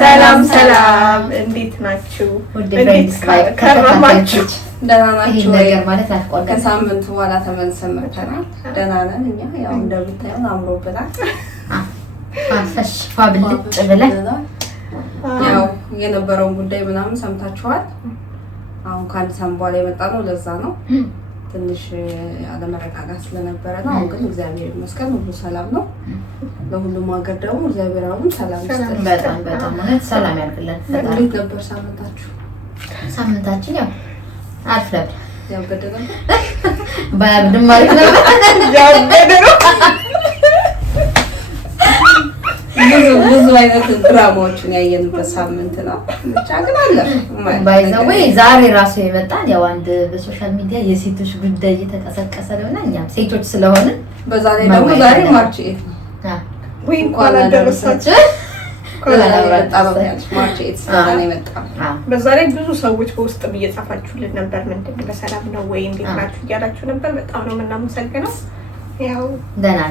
ሰላም ሰላም እንዴት ናችሁ? እንዴት ከረማችሁ? ደህና ናችሁ ወይ? ነገር ማለት አልቆለ ከሳምንት በኋላ ተመልሰን መጥተናል። ደህና ነን እኛ ያው እንደምታዩን አምሮብናል። ፈሽፋ ብልጭ ብለን ያው የነበረውን ጉዳይ ምናምን ሰምታችኋል። አሁን ከአንድ ሳምንት በኋላ የመጣ ነው። ለዛ ነው ትንሽ አለመረጋጋት ስለነበረ ነው። አሁን ግን እግዚአብሔር ይመስገን ሁሉ ሰላም ነው። ለሁሉም ሀገር ደግሞ እግዚአብሔር አሁን ሰላም ይስጥልን። በጣም ማለት ሰላም ያርግልን። እንዴት ነበር ሳምንታችሁ? ሳምንታችን ያው አሪፍ ነበር። ያው ገደለ ባያብድም ማለት ነው። ያው ገደለ ብዙ አይነት ድራማዎችን ያየንበት ሳምንት ነው። ብቻ ግን አለ ባይዘው ዛሬ ራሱ የመጣን ያው አንድ በሶሻል ሚዲያ የሴቶች ጉዳይ እየተቀሰቀሰ ነውና እኛም ሴቶች ስለሆነ በዛ ላይ ደግሞ ዛሬ ማርች 8 ነው። ወይ እንኳን አደረሳችሁ። ማርች 8 ስለሆነ የመጣው በዛ ላይ ብዙ ሰዎች በውስጥ እየጻፋችሁልን ነበር። ምንድነው በሰላም ነው ወይ እንዴት ናችሁ እያላችሁ ነበር። በጣም ነው የምናመሰግነው። ያው ደህና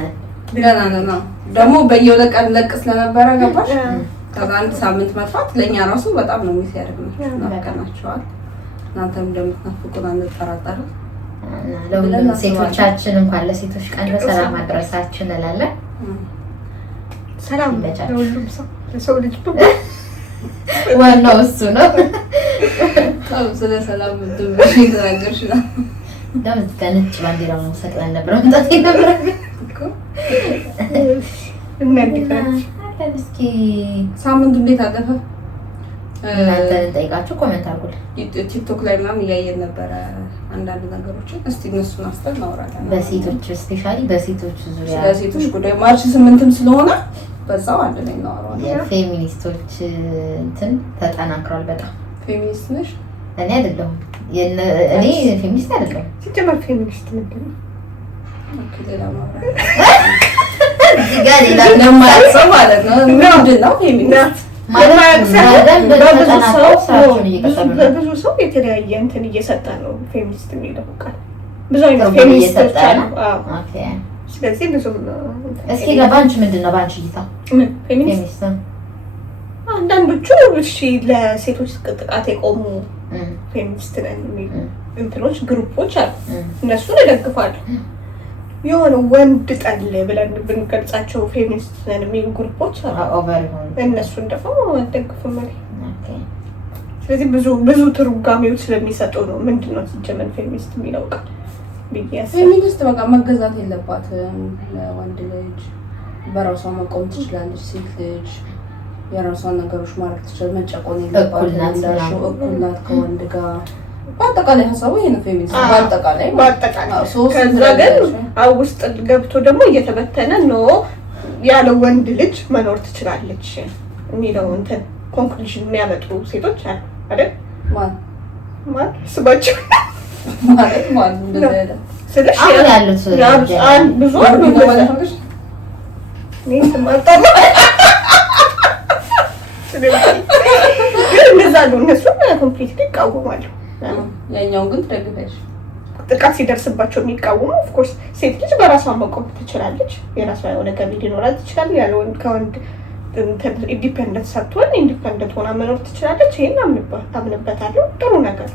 ነው። ደግሞ በየሁለት ቀን ለቅ ስለነበረ ገባሽ ከዛ አንድ ሳምንት መጥፋት ለኛ ራሱ በጣም ነው የሚያደርገው። ናፍቀናችኋል። እናንተም እንደምትናፍቁን አንጠራጠርም። ለሁሉም ሴቶቻችን እንኳን ለሴቶች ቀን በሰላም አድረሳችሁ እንላለን። ሰላም ለሁሉም ሰው ለሰው ልጅ ዋናው እሱ ነው። ስለ ሰላም ምትብሽ ይተናገርሽ ነው። ደም ከነጭ ባንዲራ ነው ሰቅለን ነበር እንጣት ነበር እስኪ ሳምንቱ እንዴት አለፈ? እናንተ ጠይቃችሁ ኮሜንት አድርጉልን። ቲክቶክ ላይ ምናምን እያየን ነበረ አንዳንድ ነገሮችን። እስቲ እነሱን አስተን እናወራለን። በሴቶች ስፔሻሊ በሴቶች ዙሪያ በሴቶች ጉዳይ ማርች 8ም ስለሆነ በዛው አንድ ላይ እናወራለን። የፌሚኒስቶች እንትን ተጠናክሯል በጣም። ፌሚኒስት ነሽ? እኔ አይደለሁም። እኔ ፌሚኒስት አይደለሁም። ሲጀመር ፌሚኒስት ምንድን ነው? ኦኬ ሌላ ማውራት እዚህ ጋር ሌላ ለማያውቅ ማለት ነው። ምንድን ነው ፌሚኒስት? ብዙ ሰው የተለያየ እንትን እየሰጠ ነው ፌሚኒስት የሚለው ቃል። ብዙ አይነት ፌሚኒስቶች አሉ። ኦኬ ስለዚህ ብዙ እስኪ ለባንች ምንድነው ባንች ይታ ፌሚኒስት አንዳንዶቹ እሺ ለሴቶች ጥቃት የቆሙ ፌሚኒስት ነን የሚሉ እንትኖች ግሩፖች አሉ። እነሱን እደግፋለሁ። የሆነ ወንድ ጠል ብለን ብንገልጻቸው ፌሚኒስት ነን የሚሉ ግሩፖች አሉ። እነሱን ደግሞ አልደግፍም እኔ። ስለዚህ ብዙ ትርጓሜዎች ስለሚሰጡ ነው ምንድነው ሲጀመር ፌሚኒስት የሚለው ቃል ቢያስ ፌሚኒስት በቃ መገዛት የለባትም ለወንድ ልጅ በራሷ መቆም ትችላለች። ሴት ልጅ የራሷን ነገሮች ማድረግ ትችላለች። መጨቆን የለባትም። እኩል ናት ከወንድ ጋር። በአጠቃላይ ሀሳቡ ይሄ ነው ፌሚኒስት በአጠቃላይ ከዛ ግን ውስጥ ገብቶ ደግሞ እየተበተነ ነው ያለ ወንድ ልጅ መኖር ትችላለች የሚለው እንትን ኮንክሉዥን የሚያመጡ ሴቶች አሉ አይደል? ማን ስባቸው ማለት እንደዛ ስለሽ ያሉት ብዙ ነው እንደዛ ነው። እነሱ ኮምፕሊትሊ ይቃወማሉ። ያኛው ግን ትደግፈሽ ጥቃት ሲደርስባቸው የሚቃወሙ ኦፍ ኮርስ ሴት ልጅ በራሷ መቆም ትችላለች። የራሷ የሆነ ገቢ ሊኖራት ይችላል። ያለ ወንድ ከወንድ ኢንዲፔንደንት ሳትሆን ኢንዲፔንደንት ሆና መኖር ትችላለች። ይሄን አምንበታለሁ። ጥሩ ነገር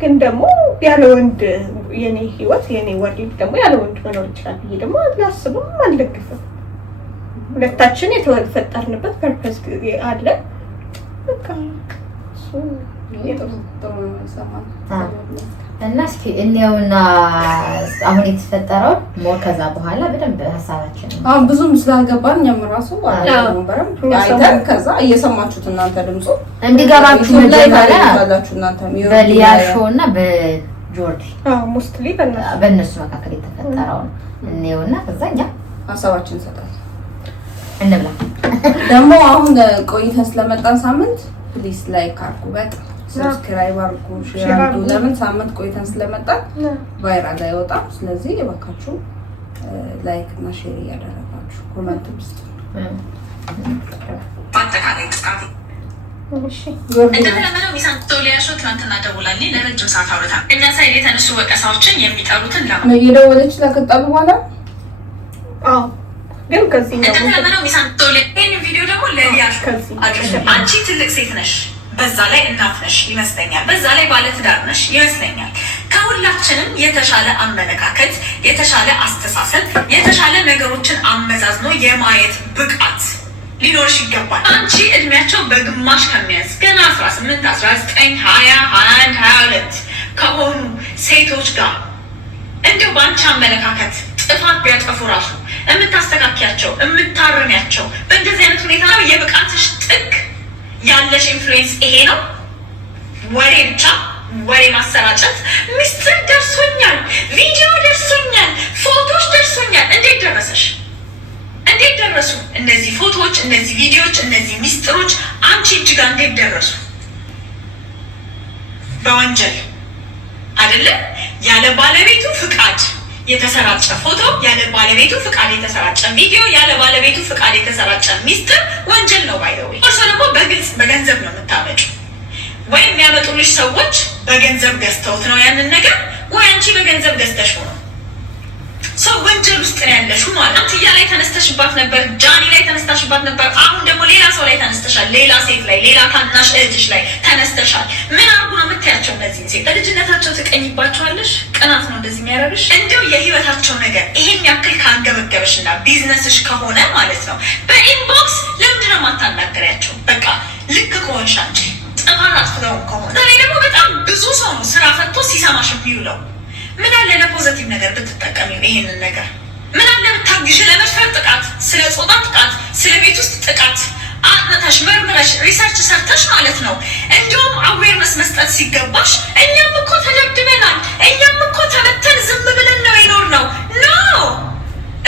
ግን ደግሞ ያለ ወንድ የኔ ህይወት የኔ ወርልድ ደግሞ ያለ ወንድ መኖር ይችላል ብዬ ደግሞ አላስብም፣ አልደግፍም። ሁለታችን የተፈጠርንበት ፐርፐዝ አለ። በቃ እሱ እና እስኪ እንየውና አሁን የተፈጠረው ሞር ከዛ በኋላ በደንብ ሀሳባችን አሁን ብዙም ስላልገባን እኛም ራሱ አላውቅም። አይተን ከዛ እየሰማችሁት እናንተ ድምፁ እንዲገባችሁ መጀመሪያ ታላችሁ እናንተ በሊያሾ እና በጆርዲ ሞስትሊ በእነሱ መካከል የተፈጠረው እንየውና ከዛ እኛ ሀሳባችን እንሰጣለን። እንብላ ደግሞ አሁን ቆይተን ስለመጣን ሳምንት ፕሊስ ላይክ አድርጉ፣ በጣም ሰብስክራይብ አድርጉ፣ ሼር አድርጉ። ለምን ሳምንት ቆይተን ስለመጣን ቫይራል አይወጣም። ስለዚህ እባካችሁ ላይክ እና ሼር እያደረጋችሁ ኮሜንት ውስጥ በአጠቃላይ ጥቃቱ እንደተለመደው ሚሳን ቶሊያሾ ትናንትና ደውላልኝ ለረጅም ሰዓት አውርታ እኛ ሳይድ የተነሱ ወቀሳዎችን የሚጠሩትን እየደወለች ለከጣሉ በኋላ ግን ከዚህ ነው እንደተለመደው ይሄን ቪዲዮ ደግሞ ለሊያሽ አንቺ ትልቅ ሴት ነሽ፣ በዛ ላይ እናት ነሽ ይመስለኛል፣ በዛ ላይ ባለትዳር ነሽ ይመስለኛል። ከሁላችንም የተሻለ አመለካከት፣ የተሻለ አስተሳሰብ፣ የተሻለ ነገሮችን አመዛዝኖ የማየት ብቃት ሊኖርሽ ይገባል። አንቺ እድሜያቸው በግማሽ ከሚያዝ ገና 18 19 20 21 22 ከሆኑ ሴቶች ጋር እንደው በአንቺ አመለካከት ጥፋት ቢያጠፉ ራሱ የምታስተካክያቸው የምታርሚያቸው በእንደዚህ አይነት ሁኔታ ነው። የብቃትሽ ጥግ ያለሽ ኢንፍሉዌንስ ይሄ ነው። ወሬ ብቻ ወሬ ማሰራጨት። ሚስጥር ደርሶኛል፣ ቪዲዮ ደርሶኛል፣ ፎቶዎች ደርሶኛል። እንዴት ደረሰሽ? እንዴት ደረሱ እነዚህ ፎቶዎች፣ እነዚህ ቪዲዮዎች፣ እነዚህ ሚስጥሮች አንቺ እጅ ጋር እንዴት ደረሱ? በወንጀል አይደለም። ያለ ባለቤቱ ፍቃድ የተሰራጨ ፎቶ፣ ያለ ባለቤቱ ፍቃድ የተሰራጨ ቪዲዮ፣ ያለ ባለቤቱ ፍቃድ የተሰራጨ ሚስጥር ወንጀል ነው። ባይዘው እርሶ ደግሞ በግልጽ በገንዘብ ነው የምታመጩ፣ ወይም የሚያመጡልሽ ሰዎች በገንዘብ ገዝተውት ነው ያንን ነገር፣ ወይ አንቺ በገንዘብ ገዝተሽ ነው። ሰው ወንጀል ውስጥ ነው ያለሽው ማለት። አንቺያ ላይ ተነስተሽባት ነበር፣ ጃኒ ላይ ተነስተሽባት ነበር። አሁን ደግሞ ሌላ ሰው ላይ ተነስተሻል፣ ሌላ ሴት ላይ፣ ሌላ ታናሽ እህትሽ ላይ ተነስተሻል። ምን አርጉ ነው የምታያቸው? እነዚህ ሴት በልጅነታቸው ትቀኝባቸዋለሽ። ቅናት ነው እንደዚህ የሚያደርግሽ። እንደው የህይወታቸው ነገር ይሄን ያክል ካንገበገበሽ እና ቢዝነስሽ ከሆነ ማለት ነው በኢንቦክስ ለምንድን ነው የማታናገሪያቸው? በቃ ልክ ከሆንሽ አንቺ ጥፋት አጥፍተው ከሆነ ዛሬ ደግሞ በጣም ብዙ ሰው ነው ስራ ፈቶ ሲሰማሽ የሚውለው። ምን አለ ለፖዘቲቭ ነገር ብትጠቀሚው ይሄንን ነገር? ምን አለ ብታግዥ? ለመድፈር ጥቃት፣ ስለ ጾታ ጥቃት፣ ስለ ቤት ውስጥ ጥቃት አጥንተሽ መርምረሽ ሪሰርች ሰርተሽ ማለት ነው። እንዲሁም አዌርነስ መስጠት ሲገባሽ እኛም እኮ ተደብድበናል፣ እኛም እኮ ተመተን ዝም ብለን ነው የኖርነው። ኖ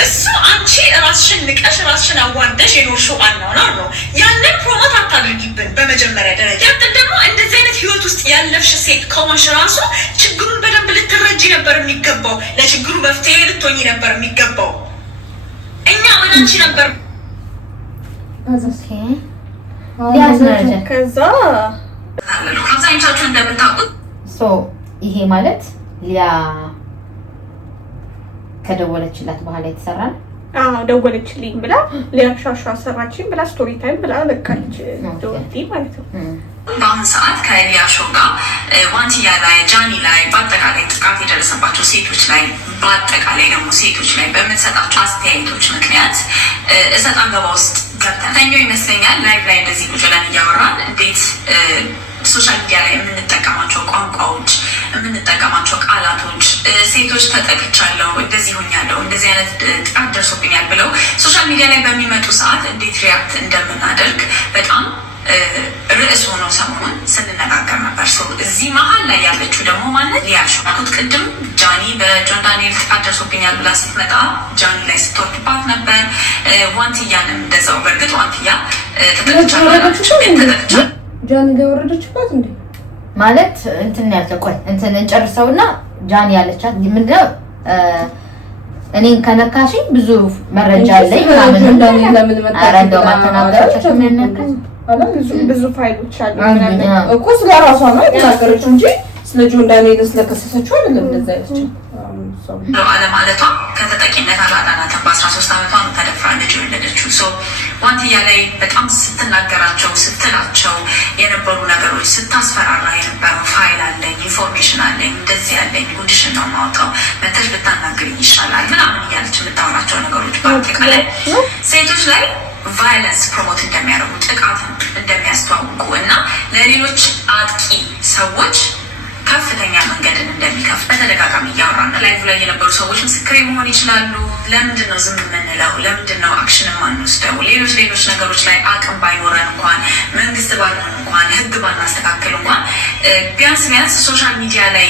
እሱ አንቺ ራስሽን ንቀሽ ራስሽን አዋርደሽ የኖርሽው አኗኗር ነው። ያንን ፕሮሞት አታድርጊብን በመጀመሪያ ደረጃ። ያንን ደግሞ እንደዚህ አይነት ህይወት ውስጥ ያለፍሽ ሴት ከሆንሽ ራሱ ችግሩን በደንብ ልትረጂ ነበር የሚገባው። ለችግሩ መፍትሄ ልትሆኚ ነበር የሚገባው። እኛ ምን አንቺ ነበር ከዛ አብዛኞቻችሁ እንደምታውቁት ይሄ ማለት ሊያ ከደወለችላት በኋላ የተሰራ ነው። ደወለችልኝ ብላ ሊያሻሻ ሰራችኝ ብላ ስቶሪ ታይም ብላ ለቃለች ዶቲ ማለት ነው። በአሁኑ ሰዓት ከሊያሾ ጋር ዋንቲያ ላይ፣ ጃኒ ላይ፣ በአጠቃላይ ጥቃት የደረሰባቸው ሴቶች ላይ፣ በአጠቃላይ ደግሞ ሴቶች ላይ በምንሰጣቸው አስተያየቶች ምክንያት እሰጥ አገባ ውስጥ ገብተን ተኛው ይመስለኛል። ላይቭ ላይ እንደዚህ ቁጭ ብለን እያወራን እንዴት ሶሻል ሚዲያ ላይ የምንጠቀማቸው ቋንቋዎች፣ የምንጠቀማቸው ቃላቶች ሴቶች ተጠቅቻለሁ፣ እንደዚህ ሆኛለሁ፣ እንደዚህ አይነት ጥቃት ደርሶብኛል ብለው ሶሻል ሚዲያ ላይ በሚመጡ ሰዓት እንዴት ሪያክት እንደምናደርግ በጣም ርዕስ ሆኖ ሰሞኑን ስንነጋገር ነበር። እዚህ መሀል ላይ ያለችው ደግሞ ማለት ሊያሾ ቅድም ጃኒ በጆን ዳንኤል ጥቃት ደርሶብኛል ብላ ስትመጣ ጃኒ ላይ ስትወርድባት ነበር። ዋንትያንም እንደዛው። በእርግጥ ዋንትያ ተጠቅቻለሁ ጃኒ ላይ ወረደችባት እንዴ ማለት እንትን ያልከው ቆይ እንትን እንጨርሰውና ጃኒ ያለቻት ምንድነው እኔን ከነካሽኝ ብዙ መረጃ አለኝ ማለት ነው። ዳኒ ለምን መጣ? አረ እንደው ማተናገራችሁ ምን ነካኝ? ብዙ ፋይሎች አሉ እኮ ስለራሷ ነው የተናገረችው እንጂ ስለ ጆን ዳንኤል ስለከሰሰችው አይደለም እንደዛ ያለችው። አለማለቷ ከተጠቂነት አላዳናትም። በ13 ዓመቷ ነው ተደፍራ ልጅ የወለደችው። ዋንትያ ላይ በጣም ስትናገራቸው ስትላቸው የነበሩ ነገሮች፣ ስታስፈራራ የነበረው ፋይል አለኝ፣ ኢንፎርሜሽን አለኝ፣ እንደዚህ ያለኝ ጉድሽን ነው ማውጣው፣ መተሽ ብታናግሪኝ ይሻላል ምናምን እያለች የምታወራቸው ነገሮች በአጠቃላይ ሴቶች ላይ ቫይለንስ ፕሮሞት እንደሚያደርጉ፣ ጥቃትን እንደሚያስተዋውቁ እና ለሌሎች አጥቂ ሰዎች ከፍተኛ መንገድን እንደሚከፍት በተደጋጋሚ እያወራን ላይቭ ላይ የነበሩ ሰዎች ምስክሬ መሆን ይችላሉ። ለምንድን ነው ዝም የምንለው? ለምንድን ነው አክሽን የማንወስደው? ሌሎች ነገሮች ላይ አቅም ባይኖረን እንኳን መንግስት ባይሆን እንኳን ህግ ባናስተካክል እንኳን ቢያንስ ሶሻል ሚዲያ ላይ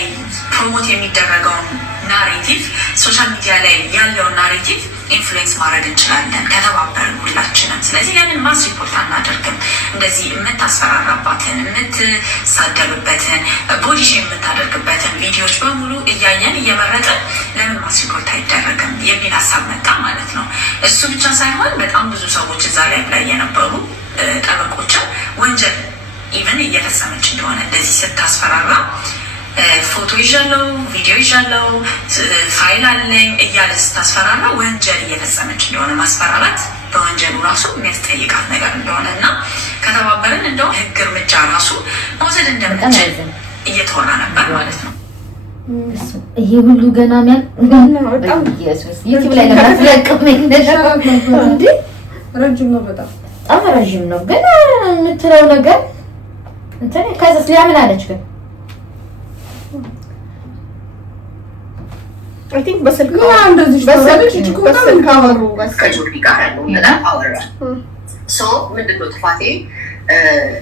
ፕሮሞት የሚደረገውን ናሬቲቭ፣ ሶሻል ሚዲያ ላይ ያለውን ናሬቲቭ ኢንፍሉዌንስ ማድረግ እንችላለን ከተባበርን ሁላችንም። ስለዚህ ለምን ማስ ሪፖርት አናደርግም? እንደዚህ የምታስፈራራባትን፣ የምትሳደብበትን፣ ቦዲሽ የምታደርግበትን ቪዲዮዎች በሙሉ እያየን እየመረጥን ለምን ማስ ሪፖርት አይደረግም የሚል ሀሳብ መጣ ማለት ነው። እሱ ብቻ ሳይሆን በጣም ብዙ ሰዎች እዛ ላይ የነበሩ ጠበቆችን ወንጀል ኢቨን እየፈጸመች እንደሆነ እንደዚህ ስታስፈራራ ፎቶ ይዣለው፣ ቪዲዮ ይዣለው፣ ፋይል አለኝ እያለ ስታስፈራራ ወንጀል እየፈጸመች እንደሆነ ማስፈራራት ራሱ የሚያስጠይቃት ነገር እንደሆነ እና ከተባበርን እንደው ህግ እርምጃ ራሱ መውሰድ እንደምንችል እየተወራ ነበር ማለት ነው። ይሄ ሁሉ ገና ዩቲዩብ ላይ ለማስለቀም እንዴ ረጅም ነው፣ በጣም ረጅም ነው። ግን የምትለው ነገር እንትን ከዛስ ሊያምን አለች ግን አይ ቲንክ በስልክ አወሩ ከጆዲ ጋር ያለው ነገር አወራ። ሶ ምንድነው ጥፋቴ?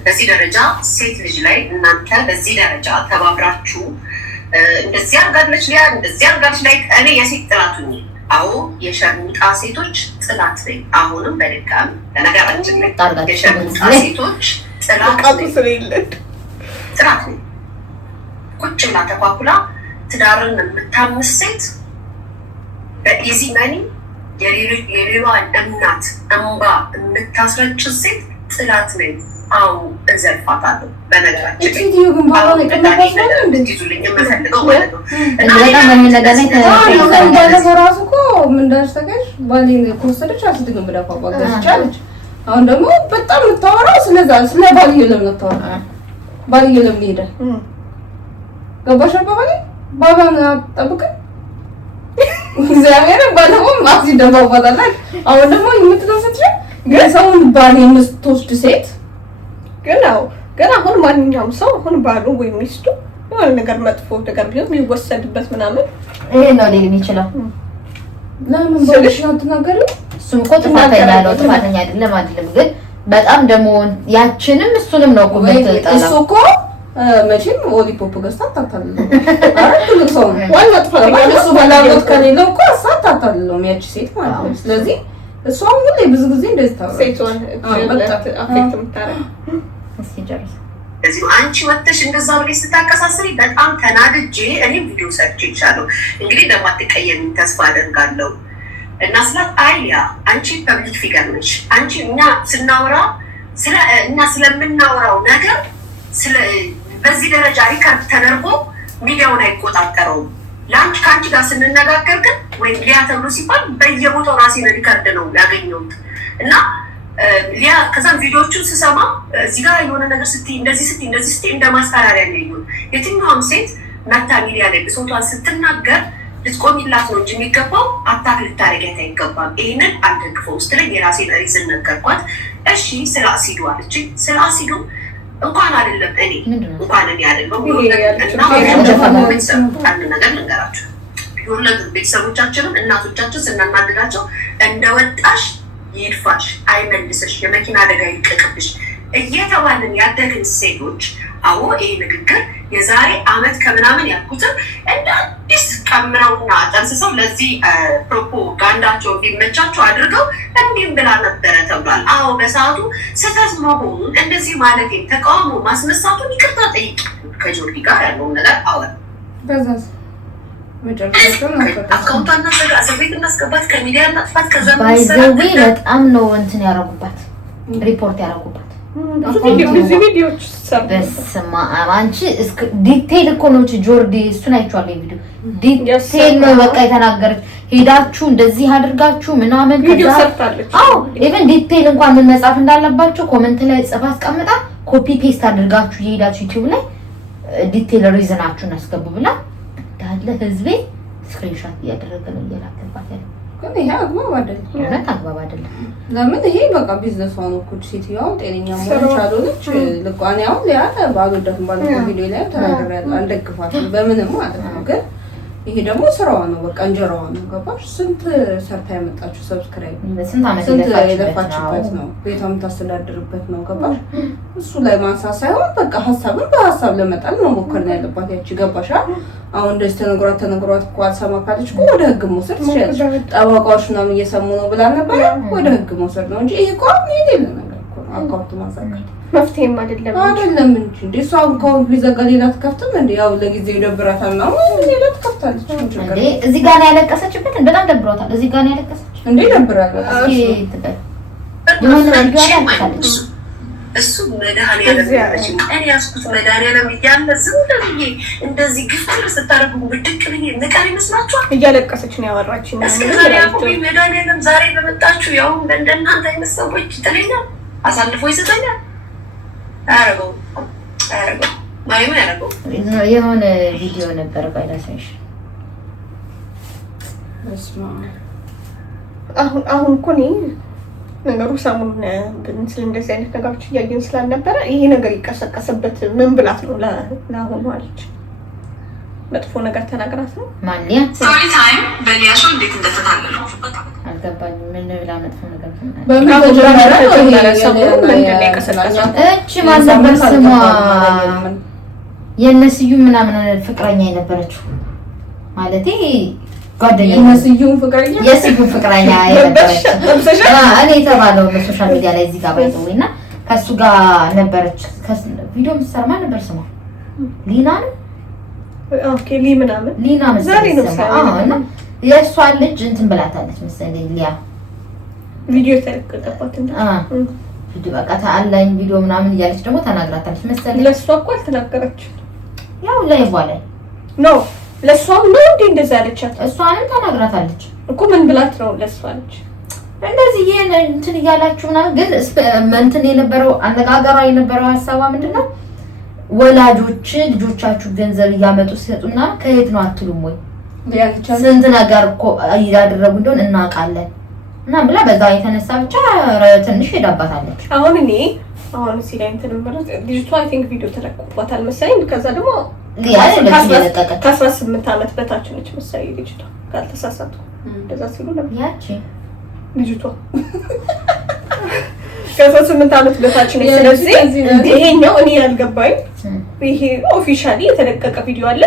በዚህ ደረጃ ሴት ልጅ ላይ እናንተ በዚህ ደረጃ ተባብራችሁ እንደዚህ አርጋለች ሊያ እንደዚህ አርጋለች ላይ እኔ የሴት ጥላቱ ነኝ። አዎ የሸርሙጣ ሴቶች ጥላት ነኝ። አሁንም በድጋሚ ለነገራችን ላይ የሸርሙጣ ሴቶች ጥላት ነኝ። ቁጭ ብላ ተኳኩላ ትዳርን የምታምስ ሴት በኢዚ መኒ የሌሏን እናት እንባ የምታስረጭ ሴት ጥላት ነኝ። አዎ እዘልፋታለሁ። በነገራችን እንድትይዙልኝ የምፈልገው ማለት ነው። ራሱ እኮ ምን እንዳለች ታውቂያለሽ? ባሌን ከወሰደች አልስድግም ብላ ገዝቻለች። አሁን ደግሞ በጣም የምታወራው ስለ ባልየው ለምን አታወራም? ባልየው ለምን ሄደ? ገባሽ? አባባሌ ባባን አትጠብቅም። እግዚአብሔር ባለፈው ማዚ ደባባታለች። አሁን ደግሞ የምትደርሰች ግን ሰውን ባል የምትወስድ ሴት ግን አሁን ማንኛውም ሰው አሁን ባሉ ወይ ሚስቱ የሆነ ነገር መጥፎ ነገር ቢሆን የሚወሰድበት ምናምን ይሄ ነው ሊል የሚችለው። ለምን ባልሽ ነው ተናገሪ? እሱም እኮ ጥፋተኛ ነው፣ ጥፋተኛ አይደለም። ግን በጣም ደግሞ ያችንም እሱንም ነው እኮ የምትጠላው። እሱ እኮ መቼም ኦሊፖፕ ገዝታ ታታልለው አይደል? ሰው ዋና ጥፋተኛ እሱ ባላውት ከሌለው እኮ አሳታታልለው ያቺ ሴት ማለት ነው። ስለዚህ እሷ ሁሌ ብዙ ጊዜ እንደዚህ ታውቃለች። ሴቷን አፌክት የምታረግ እስኪ ጨርስ። እዚህ አንቺ ወጥተሽ እንደዛ ብለሽ ስታቀሳስሪ በጣም ተናድጄ እኔ ቪዲዮ ሰርች ይቻላል እንግዲህ እንደማትቀየም ተስፋ አደርጋለሁ። እና ስላት አይያ አንቺ ፐብሊክ ፊገር ነሽ። አንቺ እኛ ስናወራ እኛ ስለምናወራው ነገር በዚህ ደረጃ ሪከርድ ተደርጎ ሚዲያውን አይቆጣጠረውም። ለአንቺ ከአንቺ ጋር ስንነጋገር ግን ወይም ሊያ ተብሎ ሲባል በየቦታው ራሴን ሪከርድ ነው ያገኘሁት እና ሊያ ከዛም ቪዲዮቹን ስሰማ እዚህ ጋር የሆነ ነገር ስትይ እንደዚህ ስትይ እንደ ማስፈራሪያ ነው ያየሁት። የትኛውም ሴት መታ ሚዲያ ላይ ብሶቷን ስትናገር ልትቆሚላት ነው እንጂ የሚገባው አታክ ልታረጊያት አይገባም። ይህንን አልደግፈው ውስጥ ላይ የራሴን ሪዝን ነገርኳት። እሺ ስለ አሲዱ አለች። ስለ አሲዱ እንኳን አይደለም እኔ እንኳን እኔ አይደለም አንድ ነገር ልንገራችሁ። የወለዱ ቤተሰቦቻችንም እናቶቻችን ስናናድዳቸው እንደወጣሽ ይድፋሽ፣ አይመልስሽ፣ የመኪና አደጋ ይልቀቅብሽ እየተባልን ያደግን ሴቶች አዎ ይሄ ንግግር የዛሬ አመት ከምናምን ያልኩትም እንደ አዲስ ቀምረውና ጠንስሰው ለዚህ ፕሮፓጋንዳቸው እንዲመቻቸው አድርገው እንዲህም ብላ ነበረ ተብሏል። አዎ በሰዓቱ ስህተት መሆኑን እንደዚህ ማለቴን ተቃውሞ ማስነሳቱን ይቅርታ ጠይቂ ከጆዲ ጋር ያለውን ነገር አወር በዛስ አካውንቷን እናዘጋ፣ እስር ቤት እናስገባት፣ ከሚዲያ እናጥፋት። ከዛ ባይዘዌ በጣም ነው እንትን ያደረጉባት፣ ሪፖርት ያደረጉባት ቪዲዮዎች በስመ አብ አንቺ ዲቴል እኮ ነው ጆርዲ። እሱን አይቼዋለሁ ቪዲዮ ዲቴል ነው በቃ የተናገረች። ሄዳችሁ እንደዚህ አድርጋችሁ ምናምን ቪዲዮ ሰርታለች። አዎ ኢቭን ዲቴል እንኳን ምን መጻፍ እንዳለባችሁ ኮሜንት ላይ ጽፋ አስቀምጣ ኮፒ ፔስት አድርጋችሁ የሄዳችሁ ዩቲዩብ ላይ ዲቴል ሪዝናችሁን አስገቡ ብላ እንዳለ ህዝቤ ስክሪንሾት እያደረገ ነው እየላከባት ያለው። ግን ይሄ አግባብ አይደለም፣ እውነት አግባብ አይደለም። ለምን ይሄ በቃ ቢዝነስ ሆኖ እኮ ሴትዮዋ ጤነኛ መሆን ቻለች። ልቋን ያው ያ ባልወደድም ባለው ቪዲዮ ላይ ተናግሬያለሁ፣ አልደግፋትም በምንም ማለት ነው። ግን ይሄ ደግሞ ስራዋ ነው፣ በቃ እንጀራዋ ነው። ገባሽ? ስንት ሰርታ ያመጣችው ሰብስክራይብ ስንት የለፋችበት ነው፣ ቤቷ የምታስተዳድርበት ነው። ገባሽ? እሱ ላይ ማንሳት ሳይሆን በቃ ሀሳብን በሀሳብ ለመጣል መሞከር ነው ያለባት ያቺ። ገባሽ? አሁን እንደዚህ ተነግሯት እኮ አልሰማ ካለች እኮ ወደ ህግ መውሰድ ትችላለች። ጠበቃዎች ምናምን እየሰሙ ነው ብላ ነበር፣ ወደ ህግ መውሰድ ነው እንጂ ይሄ እኮ የሌለ ነገር እኮ ነው። አካውንት ማዘጋት መፍትሄም አይደለም እንጂ እንደ እሷ አካውንት ቢዘጋ ሌላ ትከፍትም እንደ ያው ለጊዜው ይደብራታል ነው ሌላ ትከፍታለች እንጂ እዚህ ጋር ነው ያለቀሰችበት። በጣም ደብሯታል። እዚህ ጋር ነው ያለቀሰች እንዴ ደብራታል። እስኪ ትበል የሆነ ቪዲዮ ያለቀሰች እሱ መድኃኒዓለም እኔ ያዝኩት መድኃኒዓለም እያለ ዝም ብዬ እንደዚህ ግፍትር ስታደርጉ ብድቅ ብዬ ንቀር ይመስላችኋል? እያለቀሰች ነው ያወራችኝ። እስከዛሬ አቁሚ መድኃኒዓለም ዛሬ በመጣችሁ ያው እንደናንተ አይነት ሰዎች ይጥለኛል፣ አሳልፎ ይሰጠኛል። አያረገው ማይም ያረገው የሆነ ቪዲዮ ነበር ባይላሰሽ አሁን እኮ እኔ ነገሩ ሰሞኑን ስለ እንደዚህ አይነት ነገሮች እያየን ስላልነበረ ይሄ ነገር ይቀሰቀሰበት ምን ብላት ነው ለአሁኑ አለች። መጥፎ ነገር ተናግራት ነው ማንያ ስቶሪ ታይም በሊያሾ እንዴት እንደተታለለው አልገባኝም። ምን ብላ መጥፎ ነገር እቺ ማን ነበር ስሟ? የነስዩ ምናምን ፍቅረኛ የነበረችው ማለቴ ጓደኛ የስዩ ፍቅረኛ የነበረችው እኔ የተባለው በሶሻል ሚዲያ ላይ እዚህ ጋር ባይተውና ከሱ ጋር ነበረች። ቪዲዮ ምትሰርማ ነበር ስሟ ሊና ነው። ኦኬ ምናምን ሊና መሰለኝ እና የእሷ ልጅ እንትን ብላታለች መሰለኝ ሊያ ቪዲዮ ተለቀቀባት ቪዲዮ በቃ ታአላኝ ቪዲዮ ምናምን እያለች ደግሞ ተናግራታለች መሰለኝ። ለእሷ እኮ አልተናገረችም። ያው ላይ በኋላ ነው ለሷም ነው እንዴ እንደዛ አለቻት። እሷንም ተናግራታለች እኮ ምን ብላት ነው ለሷ አለች እንደዚህ ይሄን እንትን እያላችሁ ምናምን። ግን እንትን የነበረው አነጋገሯ የነበረው ሐሳቧ ምንድነው? ወላጆች ልጆቻችሁ ገንዘብ እያመጡ ሲሰጡና ከየት ነው አትሉም ወይ? ስንት ነገር እኮ እያደረጉ እንደሆነ እናውቃለን እና ብላ በዛ የተነሳ ብቻ ትንሽ ሄዳባታለች። አሁን ሲላይ እንትን ማለት ልጅቷ አይ ቲንክ ቪዲዮ ተለቆባታል መሰለኝ። ከዛ ደግሞ ከ18 ዓመት በታች ነች መሰለኝ ልጅቷ ካልተሳሳትኩ። እንደዛ ሲሉ ነበር ያቺ ልጅቷ ከ18 ዓመት በታች ነች። ስለዚህ ይሄኛው እኔ ያልገባኝ ይሄ ኦፊሻሊ የተለቀቀ ቪዲዮ አለ፣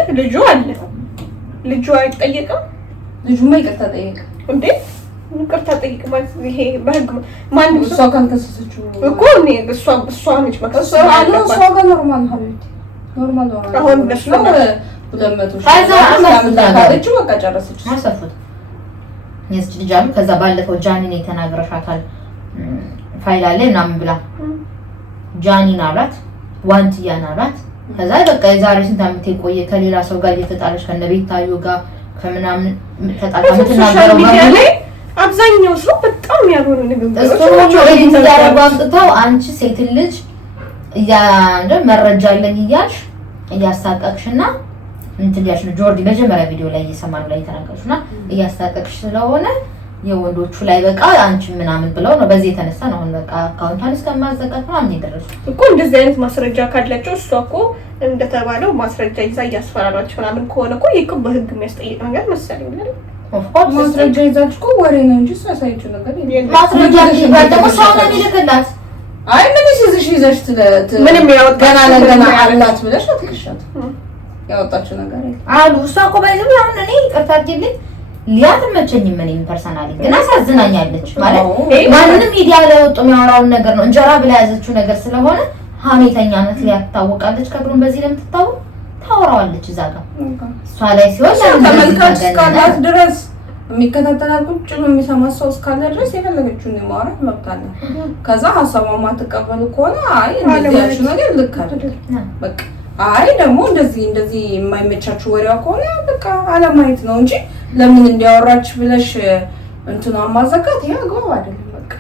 ልጁ አይጠየቅም። ልጁማ ይቅርታ ጠየቀ እንዴ? ይቅርታ ጠይቅ ማለት ይሄ በህግ ማን እሷ ካልተሰሰችው እኮ እሷ ነች ማለት እሷ ጋር ኖርማል ሀቢት ኖርማል ነው። አሁን ለሱ 200 ካለች በቃ ጨረሰች። አሰፉት የዚህ ልጅ አሉ። ከዛ ባለፈው ጃኒን የተናገረሻታል ፋይል አለ ምናምን ብላ ጃኒን አላት ዋንትያን አላት። ከዛ በቃ የዛሬ ስንት ዓመት የቆየ ከሌላ ሰው ጋር እየተጣለች ከነቤታዩ ጋር ከምናምን ተጣጣመት ተናገረው ማለት አብዛኛው ሰው በጣም ያልሆነ ንግግር እሱ ነው ያደረጋው። አንቺ ሴት ልጅ መረጃ አለኝ እያልሽ እያሳቀቅሽና እንትን ያልሽ ነው። ጆርዲ መጀመሪያ ቪዲዮ ላይ እየሰማን ላይ ተናገርሽና እያሳቀቅሽ ስለሆነ የወንዶቹ ላይ በቃ አንቺ ምናምን ብለው ነው። በዚህ የተነሳ ነው አሁን በቃ አካውንቷን እስከማዘጋት ምናምን ይደረሰው እኮ። እንደዚህ አይነት ማስረጃ ካላቸው እሷ እኮ እንደተባለው ማስረጃ ይዛ እያስፈራራች ምናምን ከሆነ እኮ ይሄ በህግ የሚያስጠይቅ ነገር መሰለኝ አይደል? ኦፍኮርስ ማስረጃ ይዛች እኮ ወሬ ነው እንጂ ሳይሳይቹ ነገር የለም። ማስረጃ ደግሞ ሰው ነው የሚልክላት። አይ ምን ይዘሽ ምንም ያወጣ ገና አላት ብለሽ አትልሻት ያወጣችው ነገር አሉ። እሷ እኮ ባይዘው አሁን እኔ ይቅርታ አድርጊልኝ ሊያት መቸኝም እኔ ፐርሰናሊ ግን አሳዝናኛለች። ማለት ማንንም ሚዲያ ላይ ወጥቶ የሚያወራውን ነገር ነው እንጀራ ብላ ያዘችው ነገር ስለሆነ ሀሜተኛነት ሊያት ታወቃለች። ከብሩን በዚህ ለምትታወቅ ታወራዋለች እዛ ጋር እሷ ላይ ሲሆን ተመልካች እስካላት ድረስ የሚከታተላት ቁጭ ብሎ የሚሰማ ሰው እስካለ ድረስ የፈለገችውን የማውራት መብት አለ። ከዛ ሀሳቧን ማትቀበሉ ከሆነ አይ እንደዚህ ያልሽው ነገር ልክ አይደለም በቃ አይ ደግሞ እንደዚህ የማይመቻችሁ ወሬዋ ከሆነ በቃ አለማየት ነው እንጂ ለምን እንዲያወራች ብለሽ እንትኗን ማዘጋት ይሄ አግባብ አይደለም። በቃ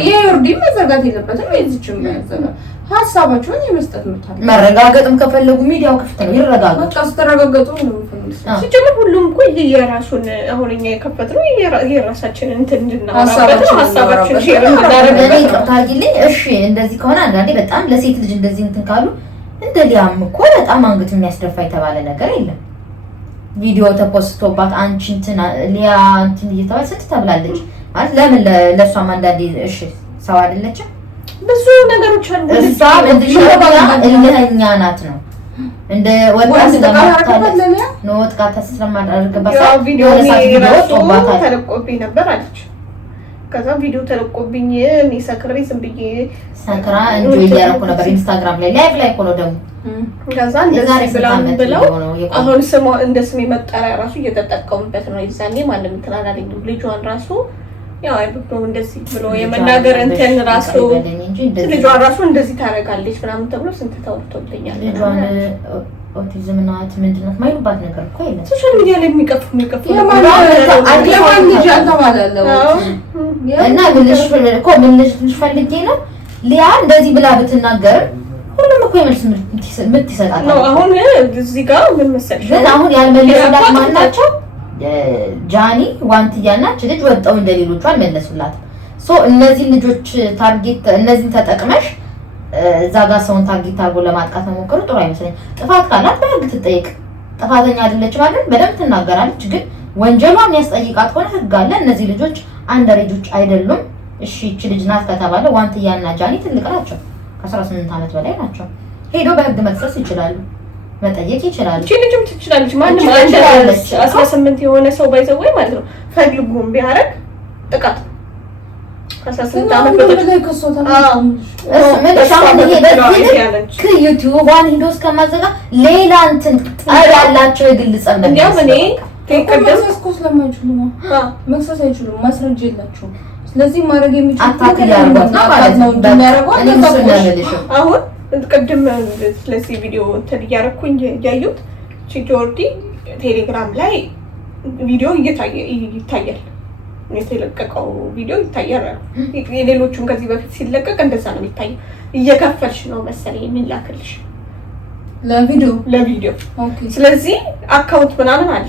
ይሄ ወርዲ መዘጋት የለበትም። የዚችም መዘጋት ሀሳባቸውን የመስጠት ምታል መረጋገጥም ከፈለጉ ሚዲያው ክፍት ነው ይረጋገጡ። በቃ አስተረጋገጡ ነው የሚፈልጉት። ሲጀምር ሁሉም እኮ የራሱን አሁን እኛ የከፈትነው የራሳችንን እንትን እንድናወራበት ሀሳባችን ሼር እናደርጋለን። ይቅርታ አድርጊልኝ። እሺ እንደዚህ ከሆነ አንዳንዴ በጣም ለሴት ልጅ እንደዚህ እንትን ካሉ እንደ ሊያም እኮ በጣም አንገት የሚያስደፋ የተባለ ነገር የለም። ቪዲዮ ተፖስቶባት አንቺ እንትን ሊያ እንትን እየተባለ ስንት ተብላለች ማለት ለምን ለሷም አንዳንዴ እሺ ሰው አይደለችም። ብዙ ነገሮች አሉ። እሷ እንደኛ ናት ነው እንደ ወጣት ስለማታለች ነው ወጣት ስለማታደርግባት ቪዲዮ ተለቆብኝ ነበር አለች። ከዛ ቪዲዮ ተለቆብኝ እኔ ሰክሬ ዝም ብዬ ሰክራ እንጆይ እያደረኩ ነበር ኢንስታግራም ላይ ላይቭ ላይ ሆኖ ደግሞ ከዛ እንደዚህ ብለው አሁን ስሟ እንደ ስሜ መጠሪያ ራሱ እየተጠቀሙበት ነው። ይዛኔ ማንም እንትን አላለኝም። ልጇን ራሱ ያው አይብሮ እንደዚህ ብሎ የመናገር እንትን ራሱ ልጇ ራሱ እንደዚህ ታደርጋለች ምናምን ተብሎ ስንት ተወርቶልኛል። ልጇን ኦቲዝም ናት ምንድን ነው የማይሉባት ነገር እኮ የለም። ሶሻል ሚዲያ ላይ የሚቀፉ የማን ልጅ አልተባለለው እና ምን ልጅ ፈልጌ ነው ሊያ እንደዚህ ብላ ብትናገር ሁሉም እኮ የመልስ ምት ይሰጣል ነው። አሁን እዚህ ጋር ምን መሰለሽ ግን አሁን ያልመለሱላት ማን ናቸው? ጃኒ ዋንትያና ልጅ ወጣው እንደሌሎቹ አልመለሱላት። እነዚህ ልጆች ታርጌት እነዚህን ተጠቅመሽ እዛ ጋር ሰውን ታርጌት አድርጎ ለማጥቃት መሞከሩ ጥሩ አይመስለኝም። ጥፋት ካላት በህግ ትጠይቅ። ጥፋተኛ አይደለች ማለት በደንብ ትናገራለች። ግን ወንጀሏ የሚያስጠይቃት ሆነ ህግ አለ። እነዚህ ልጆች አንደሬጆች አይደሉም። እሺ እቺ ልጅ ናት ከተባለ ዋንትያና ጃኒ ትልቅ ናቸው፣ ከ18 ዓመት በላይ ናቸው። ሄዶ በህግ መክሰስ ይችላሉ፣ መጠየቅ ይችላሉ። እቺ ልጅም ትችላለች። ማንም አንድ 18 የሆነ ሰው ባይዘው ማለት ነው ፈልጉም ቢያረግ ጥቃት 18 ዓመት በላይ ከሶታ ዩቲዩብን ሂዶ እስከማዘጋ ሌላ እንትን ያላቸው የግል ጸብ እንዲያም እኔ መክሰስ ለማይችሉ መክሰስ አይችሉም፣ ማስረጃ የላቸውም። ስለዚህ ማድረግ የሚችሉት አሁን ቅድም ስለዚህ ቪዲዮ እንትን እያደረኩኝ ያዩት ጆርዲ ቴሌግራም ላይ ቪዲዮ ይታያል። የተለቀቀው ቪዲዮ ይታያል። የሌሎቹም ከዚህ በፊት ሲለቀቅ እንደዛ ነው የሚታየው። እየከፈልሽ ነው መሰለኝ የሚላክልሽ ለቪዲዮ። ስለዚህ አካውንት ምናምን አለ፣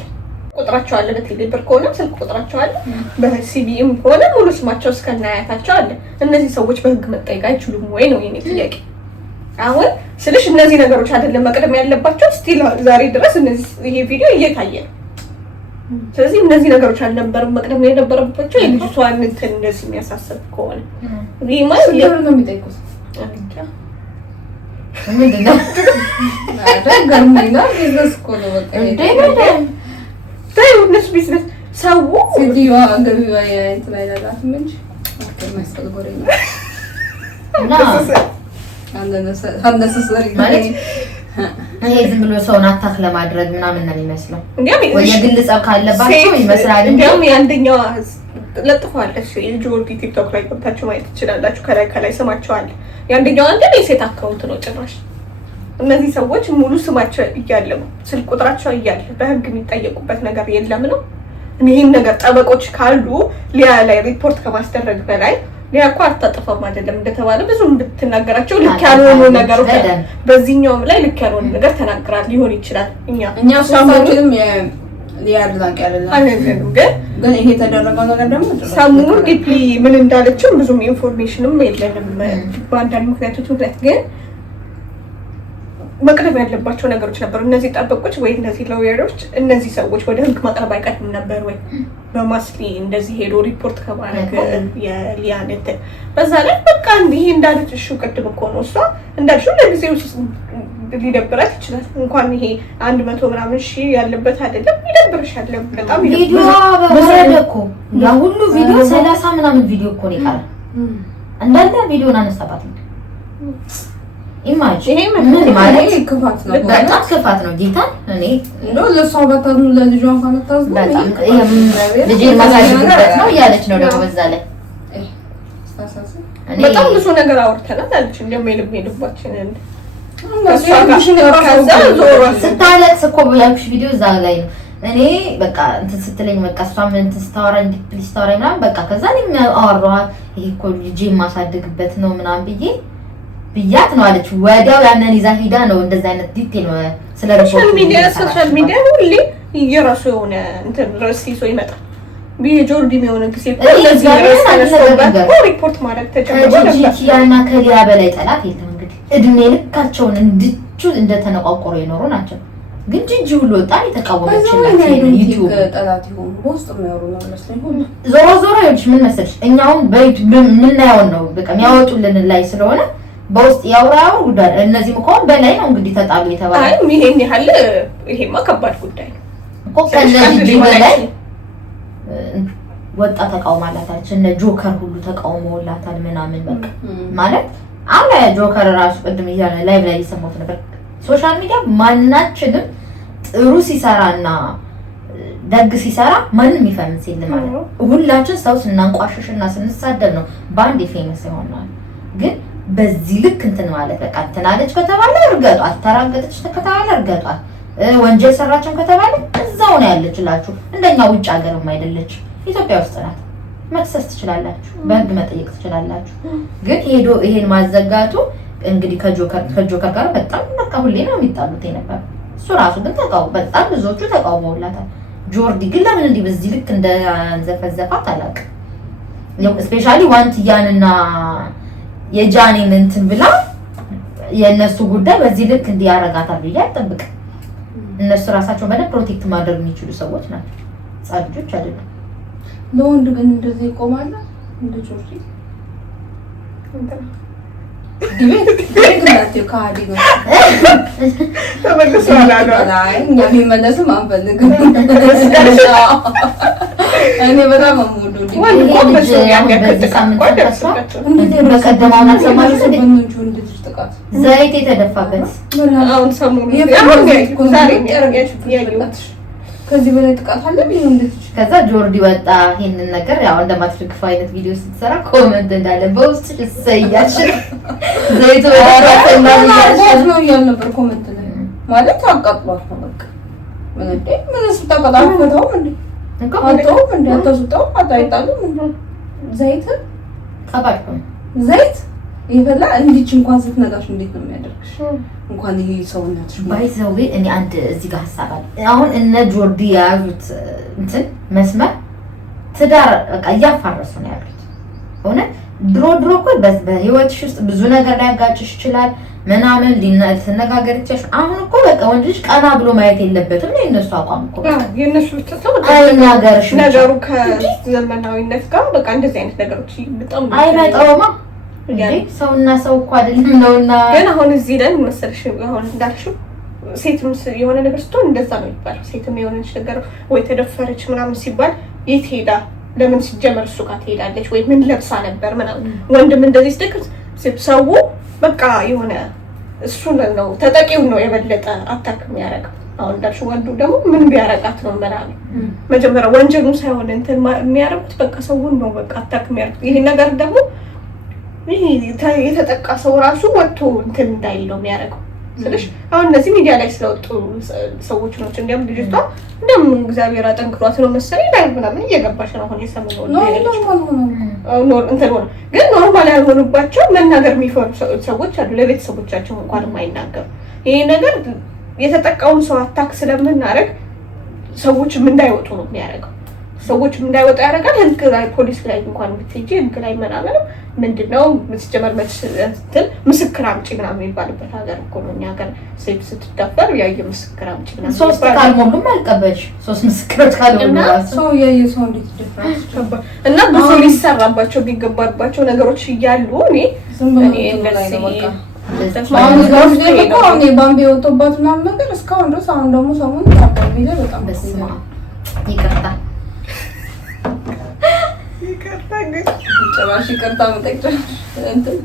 ቁጥራቸው አለ። በቴሌብር ከሆነ ስልክ ቁጥራቸው አለ፣ በሲቢኤም ከሆነ ሙሉ ስማቸው እስከነ አያታቸው አለ። እነዚህ ሰዎች በህግ መጠየቅ አይችሉም ወይ ነው የኔ ጥያቄ። አሁን ስልሽ እነዚህ ነገሮች አይደለም መቅደም ያለባቸው። ስቲል ዛሬ ድረስ ይሄ ቪዲዮ እየታየ ነው። ስለዚህ እነዚህ ነገሮች አልነበረም መቅደም የነበረባቸው። የልጅቷን እንትን እንደዚህ የሚያሳስብ ከሆነ ሪማይ ነው የሚጠይቁት። ምንድነው ገርሞኝና ቢዝነስ እኮ ነው በቃ እነሱ ቢዝነስ ሰው ቪዲዮ ገቢዋ እንትን አይላላትም እንጂ ማስፈልጎ ነው እና አነሰሰሪ ማለት ይሄ ዝም ብሎ ሰውን አታክ ለማድረግ ምናምን ነው የሚመስለው። ወይ የግል ጸብ ካለባቸው ይመስላል። እንዲያውም የአንደኛዋ ለጥፏለች የጆርዲ ቲክቶክ ላይ ገብታችሁ ማየት ትችላላችሁ። ከላይ ስማቸው አለ። የአንደኛዋ አንደኛ የሴት አካውንት ነው ጭራሽ። እነዚህ ሰዎች ሙሉ ስማቸው እያለ ስልክ ቁጥራቸው እያለ በህግ የሚጠየቁበት ነገር የለም ነው። ይህን ነገር ጠበቆች ካሉ ሊያ ላይ ሪፖርት ከማስደረግ በላይ ሊያ እኮ አታጠፋም አይደለም እንደተባለ ብዙ ብትናገራቸው ልክ ያልሆኑ ነገሮች በዚህኛውም ላይ ልክ ያልሆኑ ነገር ተናግራል ሊሆን ይችላል። እኛ ሶስታችንም ሊያ አድናቂ አይደለም፣ ግን ይሄ የተደረገው ነገር ደግሞ ሰሞኑን ዲፕሊ ምን እንዳለችው ብዙም ኢንፎርሜሽንም የለንም በአንዳንድ ምክንያቶች ግን መቅረብ ያለባቸው ነገሮች ነበሩ። እነዚህ ጠበቆች ወይ እነዚህ ሎየሮች እነዚህ ሰዎች ወደ ህግ ማቅረብ አይቀርም ነበር ወይ? በማስሊ እንደዚህ ሄዶ ሪፖርት ከማድረግ የሊያነት በዛ ላይ በቃ ይሄ እንዳለች ቅድም እኮ ነው እሷ እንዳልሽው ለጊዜው ሊደብራት ይችላል። እንኳን ይሄ 100 ምናምን ሺህ ያለበት አይደለም ይደብርሻል። በጣም ይደብራል እኮ ያ ሁሉ ቪዲዮ 30 ምናምን ቪዲዮ እኮ ነው ይቃል እንዳለ ቪዲዮን አነሳባት ነው ኢማጅ። ይሄ ምን ማለት ክፋት ነው፣ በጣም ክፋት ነው። ጌታ እኔ እንደው ለሷ በታኑ ለልጇ እንኳን ታዝ ነው ልጅ ማሳደግበት ነው ያለች ነው ደግሞ በዛ ላይ በጣም ብዙ ነገር አውርተናል አለች። እንደውም የልባችንን ስታለቅስ እኮ ያልኩሽ ቪዲዮ እዛ ላይ ነው። እኔ በቃ እንትን ስትለኝ በቃ እሷም እንትን ስታወራኝ ዲፕሊ ስታወራኝ ምናምን በቃ ከዛ እኔም አወራኋት። ይሄ እኮ ልጄ የማሳደግበት ነው ምናምን ብያት ነው አለች። ወዲያው ያንን ይዛ ሄዳ ነው እንደዛ አይነት ዲቴል ነው ስለ ሶሻል ሚዲያ ሁሌ የራሱ የሆነ እንትን ርዕስ ይዞ ይመጣል። ጆርዲ የሆነ ጊዜ ሪፖርት ማድረግ ተጀምሯልና ከሊያ በላይ ጠላት የለም። እንግዲህ እድሜ ልካቸውን እንድቹ እንደተነቋቆሩ የኖሩ ናቸው። ግን ጂጂ ሁሉ ወጣን የተቃወመችላቸው ዩቲዩብ ጠላት ይሆኑ በውስጥ የሚያወሩ ነው መስለኝ። ዞሮ ዞሮ ይኸውልሽ ምን መሰለሽ እኛውን በዩቲዩብ የምናየውን ነው በቃ የሚያወጡልን ላይ ስለሆነ በውስጥ ያውራው ጉዳይ እነዚህም እኮ በላይ ነው እንግዲህ ተጣሉ የተባለ። አይ ይሄን ያህል ይሄማ ከባድ ጉዳይ ነው እኮ ከነዚህ በላይ ወጣ ተቃውማላታለች። እነ ጆከር ሁሉ ተቃውሞላታል ምናምን በቃ ማለት አለ ጆከር ራሱ ቅድም ይያለ ላይቭ ላይ እየሰማሁት ነበር። ሶሻል ሚዲያ ማናችንም ጥሩ ሲሰራና ደግ ሲሰራ ማንም ይፈምስ የለም ማለት ነው። ሁላችን ሰው ስናንቋሽሽና ስንሳደብ ነው በአንድ ፌመስ ይሆናል። ግን በዚህ ልክ እንትን ማለት በቃ እንትን አለች ከተባለ እርገጧት፣ ተራገጠች ከተባለ እርገጧት፣ ወንጀል ሰራችን ከተባለ እዛው ነው ያለችላችሁ። እንደኛ ውጭ ሀገርም አይደለች፣ ኢትዮጵያ ውስጥ ናት። መክሰስ ትችላላችሁ፣ በህግ መጠየቅ ትችላላችሁ። ግን ሄዶ ይሄን ማዘጋቱ እንግዲህ ከጆከር ጋር በጣም በቃ ሁሌ ነው የሚጣሉት የነበር። እሱ ራሱ ግን በጣም ብዙዎቹ ተቃውመውላታል። ጆርዲ ግን ለምን እንዲህ በዚህ ልክ እንደዘፈዘፋት አላውቅም። ስፔሻሊ ዋንትያንና የጃኒን እንትን ብላ የእነሱ ጉዳይ በዚህ ልክ እንዲያረጋታል ብዬ አልጠብቅም። እነሱ ራሳቸውን በደንብ ፕሮቴክት ማድረግ የሚችሉ ሰዎች ናቸው፣ ህጻን ልጆች አይደሉም። ለወንድ ግን እንደዚህ ይቆማል እንደ ጆርዲ የሚመለስም አንፈልግም። እኔ በጣም ዘይት የተደፋበት ከዚህ በላይ ጥቃት አለ። ከዛ ጆርዲ ወጣ ይሄንን ነገር ያው እንደማትደግፍ አይነት ቪዲዮ ስትሰራ ኮመንት እንዳለ በውስጥ ልሰያች ዘይቱ ነው እያልን ነበር ኮመንት ላይ ማለት አቃጥሏት ነው በቃ ምን ስታቀጣፈተው እንዴ አታስወጣው አታይጣሉ ዘይት ከባድ ነው ዘይት ይፈላ እንዲች እንኳን ስትነጋሽ እንዴት ነው የሚያደርግሽ? እንኳን ይሄ ሰውነትሽ ባይዘው እኔ አንድ እዚህ ጋር ሐሳብ አለ። አሁን እነ ጆርዲ ያሉት እንትን መስመር ትዳር በቃ እያፋረሱ ነው ያሉት። እውነት ድሮ እኮ በህይወትሽ ውስጥ ብዙ ነገር ሊያጋጭሽ ይችላል ምናምን ልትነጋገር ይችላል። አሁን እኮ በቃ ወንድ ልጅ ቀና ብሎ ማየት የለበትም ነው የነሱ አቋም እኮ። የነሱ ተሰው አይናገርሽ ነገሩ ከዘመናዊነት ጋር በቃ እንደዚህ አይነት ነገሮች በጣም አይመጣውማ ሰውና ሰው እኮ አይደለም ነውና። ግን አሁን እዚህ ላይ መሰለሽ አሁን እንዳልሽው ሴትም የሆነ ነገር ስትሆን እንደዛ ነው የሚባለው። ሴትም የሆነች ነገር ወይ ተደፈረች ምናምን ሲባል የት ሄዳ ለምን ሲጀመር እሱ ጋር ትሄዳለች ወይ ምን ለብሳ ነበር ምናምን። ወንድም እንደዚህ ስትክስ ሰው በቃ የሆነ እሱን ነው ተጠቂው ነው የበለጠ አታክ የሚያደርገው። አሁን እንዳልሽው ወንዱ ደግሞ ምን ቢያረጋት ነው ምናምን መጀመሪያ ወንጀሉ ሳይሆን እንትን የሚያደርጉት በቃ ሰውን ነው በቃ አታክ የሚያደርጉት። ይሄ ነገር ደግሞ ይሄ የተጠቃ ሰው ራሱ ወጥቶ እንትን እንዳይለው የሚያደርገው ስለሽ አሁን እነዚህ ሚዲያ ላይ ስለወጡ ሰዎች ነው እንደም ልጅቷ እንደም እግዚአብሔር አጠንክሯት ነው መሰለኝ ላይ ምናምን እየገባሽ ነው አሁን የሰማው ነው እንትን ሆነ። ግን ኖርማል ያልሆኑባቸው መናገር የሚፈሩ ሰዎች አሉ፣ ለቤተሰቦቻቸው እንኳን የማይናገሩ። ይሄ ነገር የተጠቃውን ሰው አታክ ስለምናደርግ ሰዎችም እንዳይወጡ ነው የሚያደርገው። ሰዎች እንዳይወጡ ያደርጋል። ህግ ላይ ፖሊስ ላይ እንኳን ብትሄጂ ህግ ላይ ምናምን ምንድነው ምትጀመር መትል ምስክር አምጪ ምናምን የሚባልበት ሀገር እኮ ነው። እኛ ሀገር ሴት ስትደፈር ያየ ምስክር አምጪ ምናምን ሶስት ካልሞሉም አይቀበልሽ። ሶስት ምስክሮች ካልሞሉ ሰው የሰው እንዴት ይደፍራል? እና ብዙ ሊሰራባቸው ቢገባባቸው ነገሮች እያሉ እኔ ባምቤ ወጥቶባት ምናምን ነገር እስካሁን ድረስ አሁን ደግሞ ሰሞኑን ታባቢ ላይ በጣም በስማ ይቀርታል ጭራሽ ይቅርታ መጠቅጨት እንትን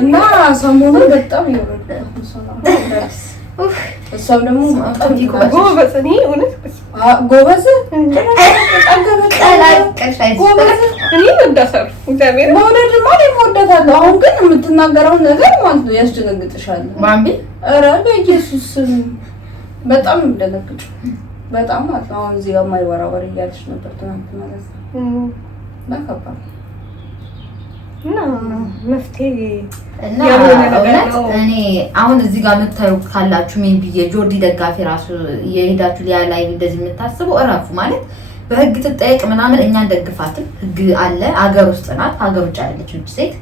እና ሰሞኑን በጣም ይወረደ እሷም ደግሞ ጎበዝ መውደድማ እወዳታለሁ። አሁን ግን የምትናገረውን ነገር ማለት ነው ያስደነግጥሻል። ኧረ በኢየሱስ በጣም እንደነግጡ በጣም ማለት ነው። አሁን እዚህ ጋር የማይወራወር እያልሽ ነበር ትናንት ማለት ነው። ለከባድ እና መፍትሄ እና እኔ አሁን እዚህ ጋር የምታዩ ካላችሁ ሜቢ የጆርዲ ደጋፊ ራሱ የሄዳችሁ ሊያ ላይ እንደዚህ የምታስቡ እረፉ። ማለት በህግ ትጠየቅ ምናምን እኛን ደግፋትም ህግ አለ። ሀገር ውስጥ ናት፣ ሀገር ውጭ አይደለችም ሴት።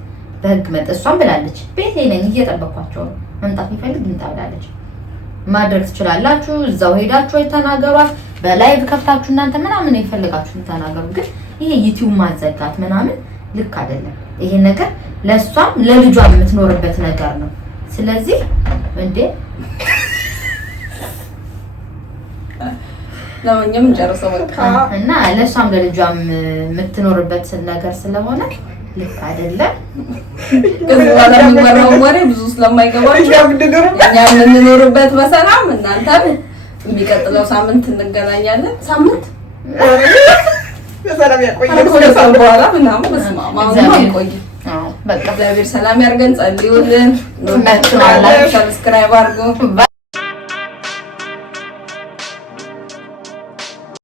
በህግ እሷም ብላለች ቤቴ ነኝ እየጠበኳቸው ነው፣ መምጣት የሚፈልግ ይምጣ ብላለች። ማድረግ ትችላላችሁ። እዛው ሄዳችሁ ተናገሯት። በላይቭ ከፍታችሁ እናንተ ምናምን የፈለጋችሁን ተናገሩ። ግን ይሄ ዩቲዩብ ማዘጋት ምናምን ልክ አይደለም። ይሄ ነገር ለሷም ለልጇም የምትኖርበት ነገር ነው። ስለዚህ እንዴ ለማንኛውም እንጨርሰው በቃ እና ለሷም ለልጇም የምትኖርበት ነገር ስለሆነ ልክ አይደለም። ከዚህ በኋላ የሚወራው ወሬ ብዙ ስለማይገባችሁ እኛ የምንኖርበት በሰላም እናንተ የሚቀጥለው ሳምንት እንገናኛለን። ሳምንት በሰላም ያቆየን። በኋላ ምናምን በስማ ማውጣት ቆይ። በቃ እግዚአብሔር ሰላም ያርገን። ጸልዩልን። ሰብስክራይብ አድርጉ።